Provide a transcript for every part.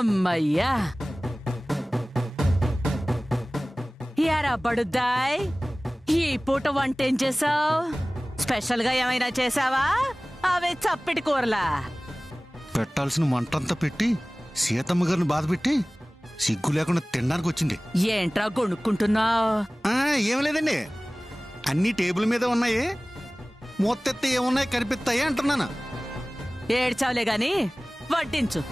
అమ్మయ్యా. యారా బడుద్దాయ్, ఈ పూట వంటేం చేసావు? స్పెషల్ గా ఏమైనా చేసావా? అవే చప్పిటి కూరలా. పెట్టాల్సిన వంటంతా పెట్టి సీతమ్మ గారిని బాధ పెట్టి సిగ్గు లేకుండా తినడానికి వచ్చింది. ఏంట్రా గొణుక్కుంటున్నావు? ఏం లేదండి, అన్ని టేబుల్ మీద ఉన్నాయి, మూతెత్తే ఏమున్నాయి కనిపిస్తాయి అంటున్నాను. ఏడ్చావులే గాని వడ్డించు.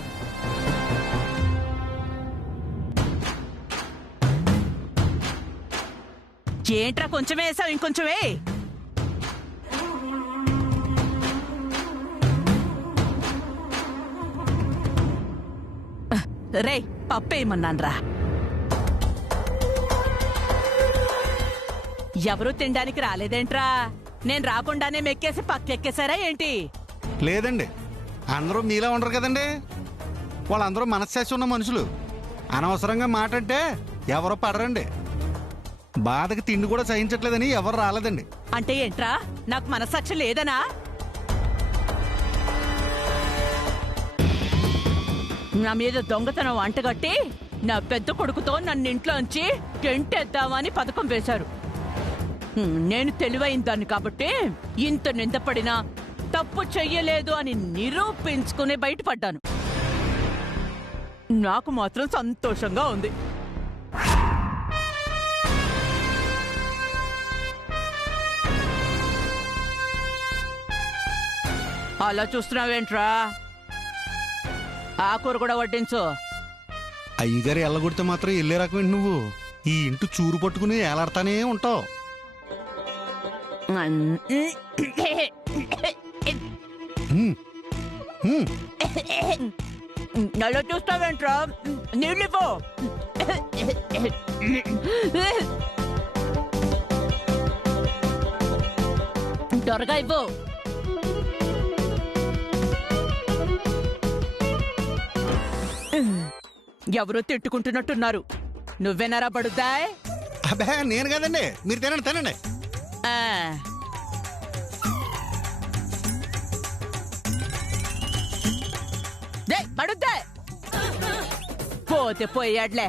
ఏంట్రా కొంచెం వేసావు, ఇంకొంచెమే. రే పప్పేయమన్నాన్రా. ఎవరూ తినడానికి రాలేదేంట్రా? నేను రాకుండానే మెక్కేసి పక్కెక్కేశారా ఏంటి? లేదండి, అందరూ మీలా ఉండరు కదండి. వాళ్ళందరూ మనస్సాక్షి ఉన్న మనుషులు. అనవసరంగా మాట అంటే ఎవరో పడరండి. బాధకి తిండి కూడా సహించట్లేదని ఎవరు రాలేదండి. అంటే ఏంట్రా, నాకు మనస్సాక్షి లేదనా? నా మీద దొంగతనం అంటగట్టి నా పెద్ద కొడుకుతో నన్ను ఇంట్లోంచి గెంటేద్దామని పథకం వేశారు. నేను తెలివైన దాన్ని కాబట్టి ఇంత నిందపడినా తప్పు చెయ్యలేదు అని నిరూపించుకునే బయటపడ్డాను. నాకు మాత్రం సంతోషంగా ఉంది. అలా చూస్తున్నావేంట్రా? ఆ కూర కూడా వడ్డించు. అయ్యగారు ఎల్లగొడితే మాత్రం వెళ్ళే రకమేంటి నువ్వు? ఈ ఇంటి చూరు పట్టుకుని ఏలాడతానే ఉంటావు. అలా చూస్తావేంట్రా? నీళ్ళిపో. త్వరగా ఇవ్వు. ఎవరో తిట్టుకుంటున్నట్టున్నారు. నువ్వేనారా బడుద్దాయ్? అబ్బే నేను కదండి, మీరు తినండి తినండి. బడుద్దాయ్ పోతే పోయాడ్లే.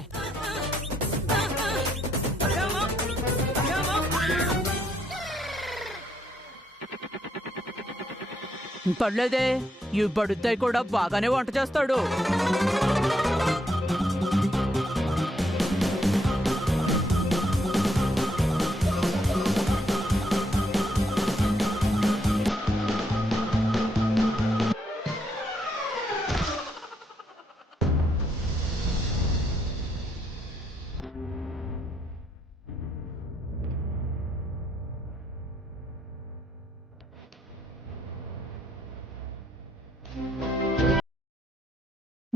పర్లేదే, ఈ బడుద్దాయ్ కూడా బాగానే వంట చేస్తాడు.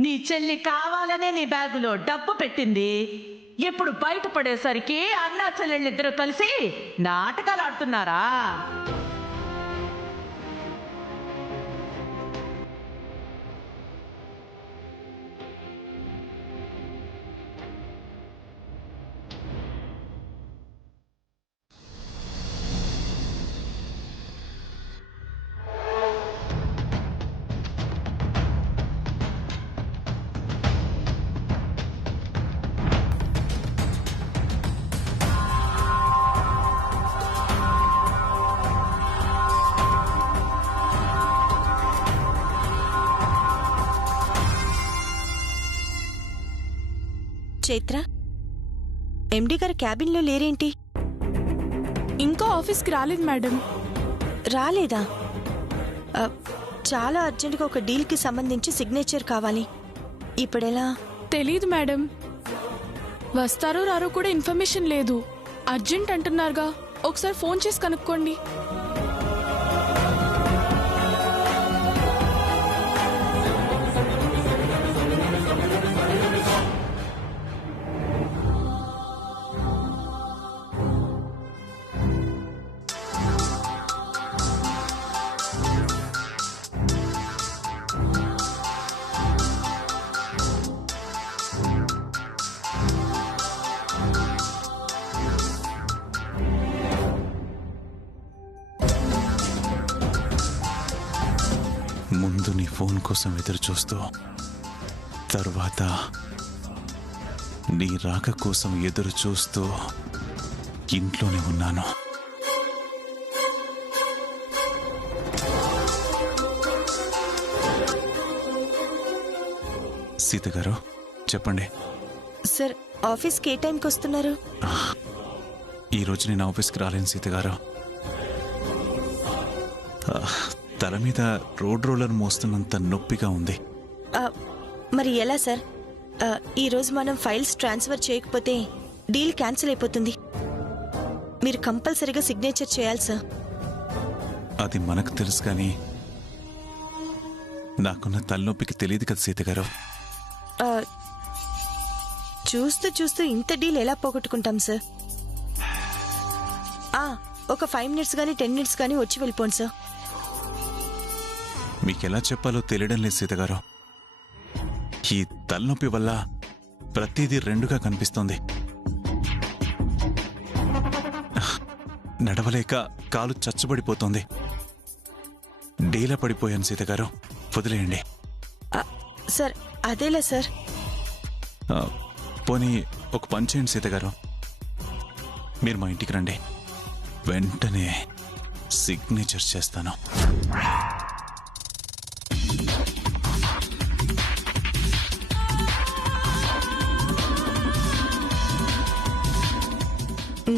నీ చెల్లి కావాలనే నీ బ్యాగులో డబ్బు పెట్టింది. ఇప్పుడు బయటపడేసరికి అన్నా చెల్లెళ్ళిద్దరూ కలిసి నాటకాలు ఆడుతున్నారా? చైత్ర, ఎండి గారు క్యాబిన్లో లేరేంటి? ఇంకా ఆఫీస్కి రాలేదు మేడం. రాలేదా? చాలా అర్జెంటుగా ఒక డీల్కి సంబంధించి సిగ్నేచర్ కావాలి. ఇప్పుడెలా? తెలీదు మేడం. వస్తారో రారో కూడా ఇన్ఫర్మేషన్ లేదు. అర్జెంట్ అంటున్నారుగా, ఒకసారి ఫోన్ చేసి కనుక్కోండి. ముందు నీ ఫోన్ కోసం ఎదురు చూస్తూ తర్వాత నీ రాక కోసం ఎదురు చూస్తూ ఇంట్లోనే ఉన్నాను. సీత గారు చెప్పండి. సార్ ఆఫీస్కి ఏ టైంకి వస్తున్నారు? ఈరోజు నేను ఆఫీస్కి రాలేను సీత గారు. తల మీద రోలర్ మోస్తున్నంత నొప్పిగా ఉంది. మరి ఎలా సార్? ఈరోజు మనం ఫైల్స్ ట్రాన్స్ఫర్ చేయకపోతే డీల్ క్యాన్సిల్ అయిపోతుంది. మీరు కంపల్సరీగా సిగ్నేచర్ చేయాలి సార్. అది మనకు తెలుసు కానీ నాకున్న తలనొప్పికి తెలియదు కదా సీత గారు. చూస్తూ చూస్తూ ఇంత డీల్ ఎలా పోగొట్టుకుంటాం సార్? ఒక 5 minutes కానీ 10 minutes కానీ వచ్చి వెళ్ళిపోండి సార్. మీకెలా చెప్పాలో తెలియడం లేదు సీత గారు. ఈ తలనొప్పి వల్ల ప్రతిదీ రెండుగా కనిపిస్తోంది. నడవలేక కాలు చచ్చుబడిపోతోంది. డీలా పడిపోయాను సీత గారు, వదిలేయండి. సార్ అదేలా సార్? పోనీ ఒక పని చేయండి సీత గారు, మీరు మా ఇంటికి రండి, వెంటనే సిగ్నేచర్ చేస్తాను.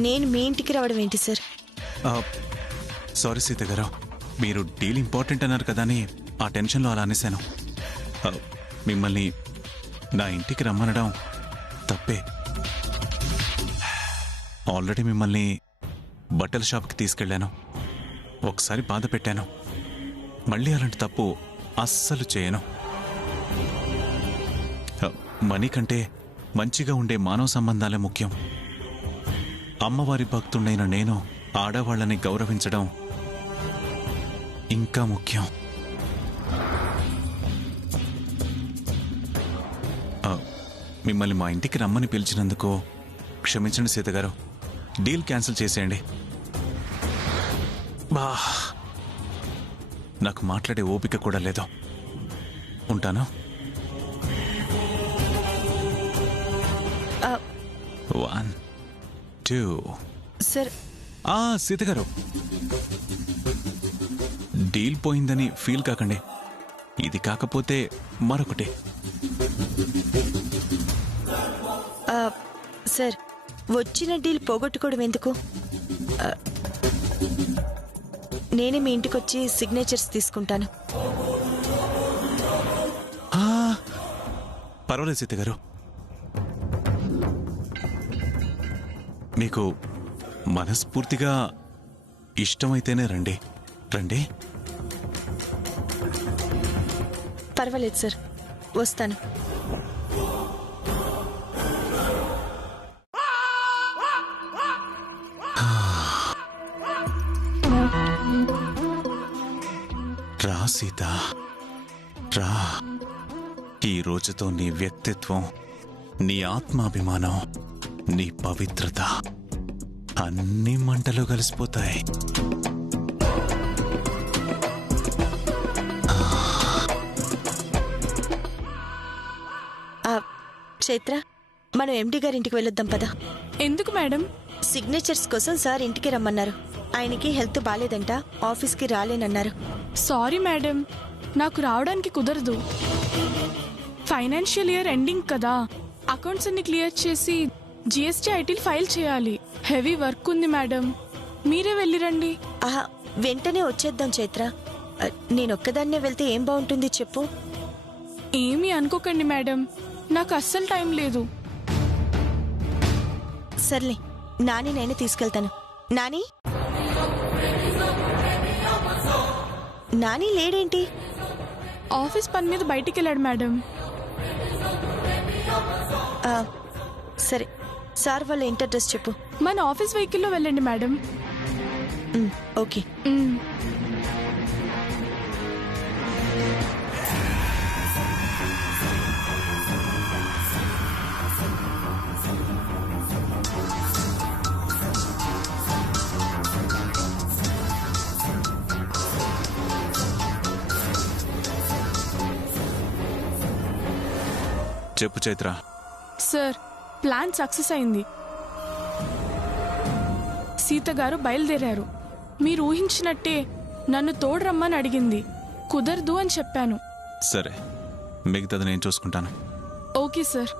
నేను మీ ఇంటికి రావడం ఏంటి సార్? సారీ సీత గారు, మీరు డీల్ ఇంపార్టెంట్ అన్నారు కదా అని ఆ టెన్షన్లో అలా అనేశాను. మిమ్మల్ని నా ఇంటికి రమ్మనడం తప్పే. ఆల్రెడీ మిమ్మల్ని బట్టల షాప్కి తీసుకెళ్లాను, ఒకసారి బాధ పెట్టాను. మళ్ళీ అలాంటి తప్పు అస్సలు చేయను. మనీ కంటే మంచిగా ఉండే మానవ సంబంధాలే ముఖ్యం. అమ్మవారి భక్తుడైన నేను ఆడవాళ్ళని గౌరవించడం ఇంకా ముఖ్యం. మిమ్మల్ని మా ఇంటికి రమ్మని పిలిచినందుకు క్షమించండి సీత గారు, డీల్ క్యాన్సిల్ చేసేయండి. నాకు మాట్లాడే ఓపిక కూడా లేదు. ఉంటాను. One two. సార్ సీత గారు, డీల్ పోయిందని ఫీల్ కాకండి. ఇది కాకపోతే మరొకటి. సార్ వచ్చిన డీల్ పోగొట్టుకోవడం ఎందుకు? నేనే మీ ఇంటికి వచ్చి సిగ్నేచర్స్ తీసుకుంటాను. పర్వాలేదు సీత గారు, మీకు మనస్ఫూర్తిగా ఇష్టమైతేనే రండి. రండి. పర్వాలేదు సార్, వస్తాను. రా సీత, రా. ఈ రోజుతో నీ వ్యక్తిత్వం, నీ ఆత్మాభిమానం, నీ పవిత్రత అన్ని మంటలో కలిసిపోతాయి. చైత్ర, మనం ఎండి గారి ఇంటికి వెళ్ళొద్దాం పదా. ఎందుకు మేడం? సిగ్నేచర్స్ కోసం సార్ ఇంటికి రమ్మన్నారు. ఆయనకి హెల్త్ బాలేదంట, ఆఫీస్కి రాలేనన్నారు. సారీ మేడం, నాకు రావడానికి కుదరదు. ఫైనాన్షియల్ ఇయర్ ఎండింగ్ కదా, అకౌంట్స్ అన్ని క్లియర్ చేసి జిఎస్టీ ఐటీలు ఫైల్ చేయాలి. హెవీ వర్క్ ఉంది మేడం, మీరే వెళ్ళిరండి. వెంటనే వచ్చేద్దాం చైత్ర. నేనొక్కదాన్నే వెళ్తే ఏం బాగుంటుంది చెప్పు? ఏమీ అనుకోకండి మేడం, నాకు అస్సలు టైం లేదు. సర్లే, నాని నేనే తీసుకెళ్తాను. నాని, నాని లేడేంటి? ఆఫీస్ పని మీద బయటికి వెళ్ళాడు మేడం. సరే, సార్ వాళ్ళ ఇంటి అడ్రస్ చెప్పు. మన ఆఫీస్ వెహికల్లో వెళ్ళండి మేడం. ఓకే. చెప్పు చైత్ర. సార్, ప్లాన్ సక్సెస్ అయింది. సీత గారు బయలుదేరారు. మీరు ఊహించినట్టే నన్ను తోడురమ్మని అడిగింది. కుదరదు అని చెప్పాను. సరే, మిగతాది నేను చూసుకుంటాను. Okay sir.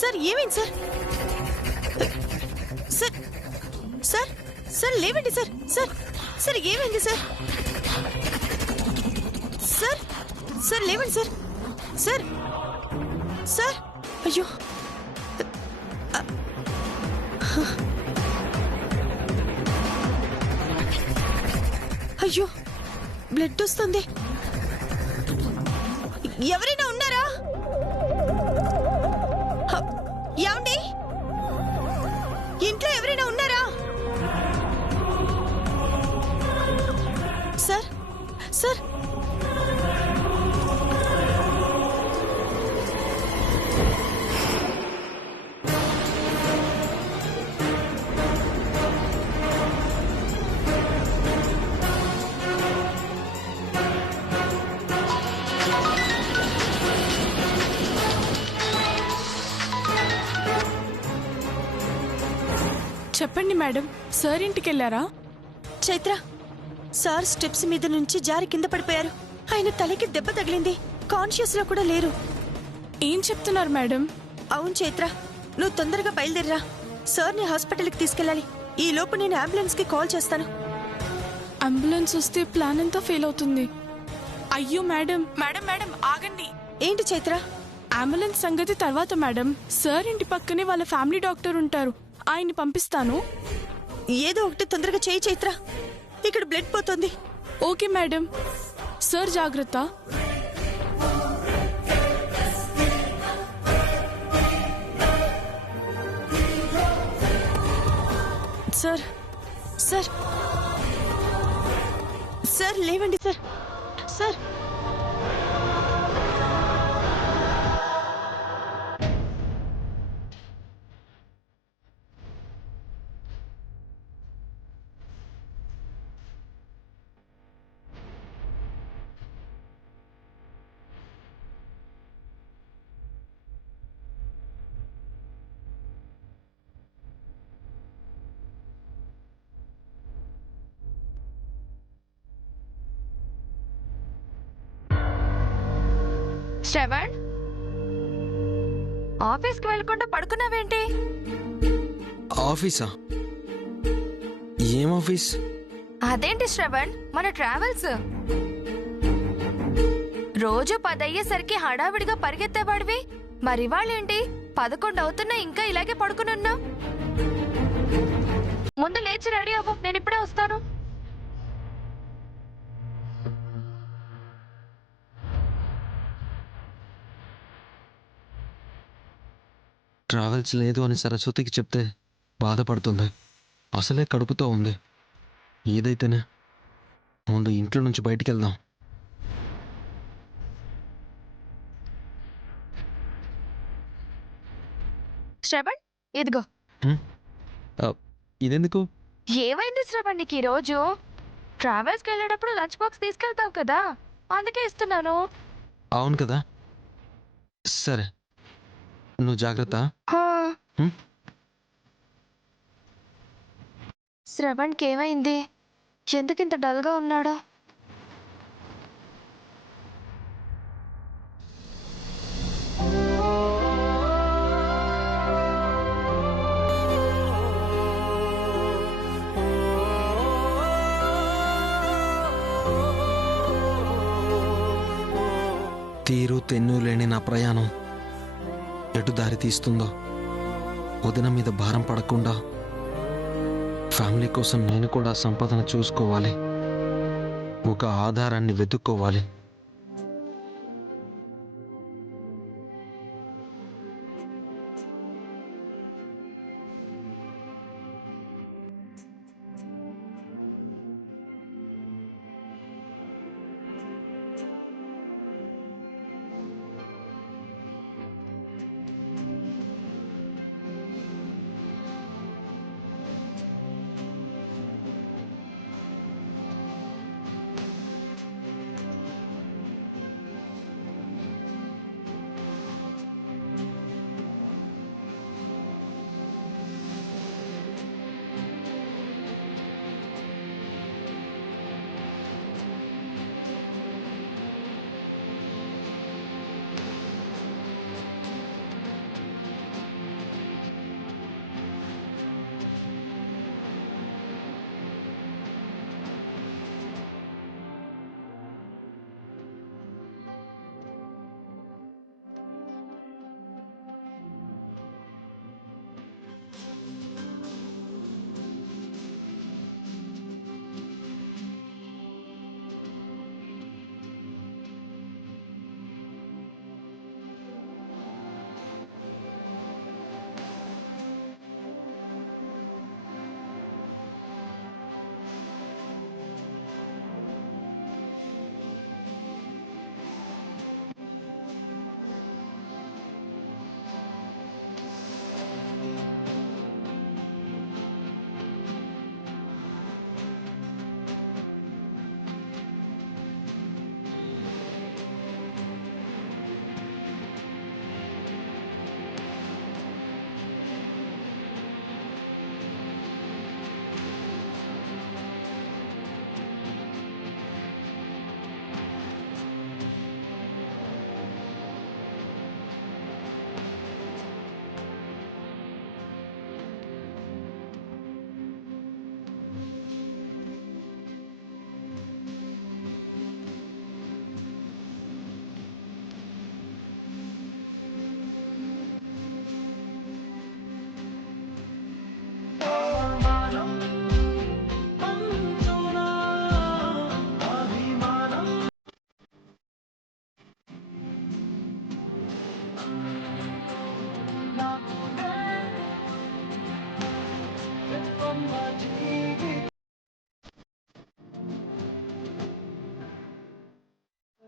సార్ ఏమైంది సార్? సార్ సార్ సార్ లేవండి సార్. సార్ సార్ ఏమైంది సార్? సార్ సార్ లేవండి సార్. సార్ సార్ అయ్యో అయ్యో బ్లడ్ వస్తుంది. ఎవరైనా ఉన్నారా? ఏమండి ఇంట్లో ఎవరైనా ఉన్నారా? సార్ సార్ చెప్పండి మేడం, సార్ ఇంటికి వెళ్ళారా? చైత్ర సార్ స్టెప్స్ మీద నుంచి జారి కింద పడిపోయారు. ఆయన తలకి దెబ్బ తగిలింది. కాన్షియస్ లో కూడా లేరు. ఏం చెప్తున్నారు మేడం? అవును చైత్ర, నువ్వు తొందరగా బయలుదేరరా. సార్ని హాస్పిటల్కి తీసుకెళ్ళాలి. ఈ లోపు నేను అంబులెన్స్ కి కాల్ చేస్తాను. అంబులెన్స్ వస్తే ప్లాన్ అంతా ఫెయిల్ అవుతుంది. అయ్యో మేడం, మేడం మేడం ఆగండి. ఏంటి చైత్ర? అంబులెన్స్ సంగతి తర్వాత మేడం. సార్ ఇంటి పక్కనే వాళ్ళ ఫ్యామిలీ డాక్టర్ ఉంటారు, ఆయన్ని పంపిస్తాను. ఏదో ఒకటి తొందరగా చేయి చైత్ర, ఇక్కడ బ్లడ్ పోతుంది. Okay madam. సార్ జాగ్రత్త. సార్ సార్ సార్ లేవండి సార్. సార్ శ్రవణ్, ఆఫీస్కి వెళ్ళకుండా పడుకున్నావేంటి? ఆఫీసా? ఏం ఆఫీస్? అదేంటి శ్రవణ్, మన ట్రావెల్స్. రోజు 10 అయ్యేసరికి హడావిడిగా పరిగెత్తేవాడివి. మరి వాళ్ళేంటి 11 అవుతున్నా ఇంకా ఇలాగే పడుకునున్నా? ముందు లేచి రెడీ అవ్వు, నేను ఇప్పుడే వస్తాను. ట్రావెల్స్ లేదు అని సరస్వతికి చెప్తే బాధపడుతుంది. అసలే కడుపుతో ఉంది. ఏదైతేనే ముందు ఇంట్లో నుంచి బయటికి వెళ్దాం. శ్రవణ్, ఇదిగో. ఇదెందుకు? ఏమైంది శ్రవణ్ నీకు ఈరోజు? ట్రావెల్స్కి వెళ్ళేటప్పుడు లంచ్ బాక్స్ తీసుకెళ్తావు కదా, అందుకే ఇస్తున్నాను. అవును కదా, సరే నువ్వు జాగ్రత్త. శ్రవణ్కి ఏమైంది? ఎందుకు ఇంత డల్గా ఉన్నాడు? తీరు తెన్ను లేని నా ప్రయాణం ఎటు దారి తీస్తుందో. వదిన మీద భారం పడకుండా ఫ్యామిలీ కోసం నేను కూడా సంపాదన చూసుకోవాలి. ఒక ఆధారాన్ని వెతుక్కోవాలి.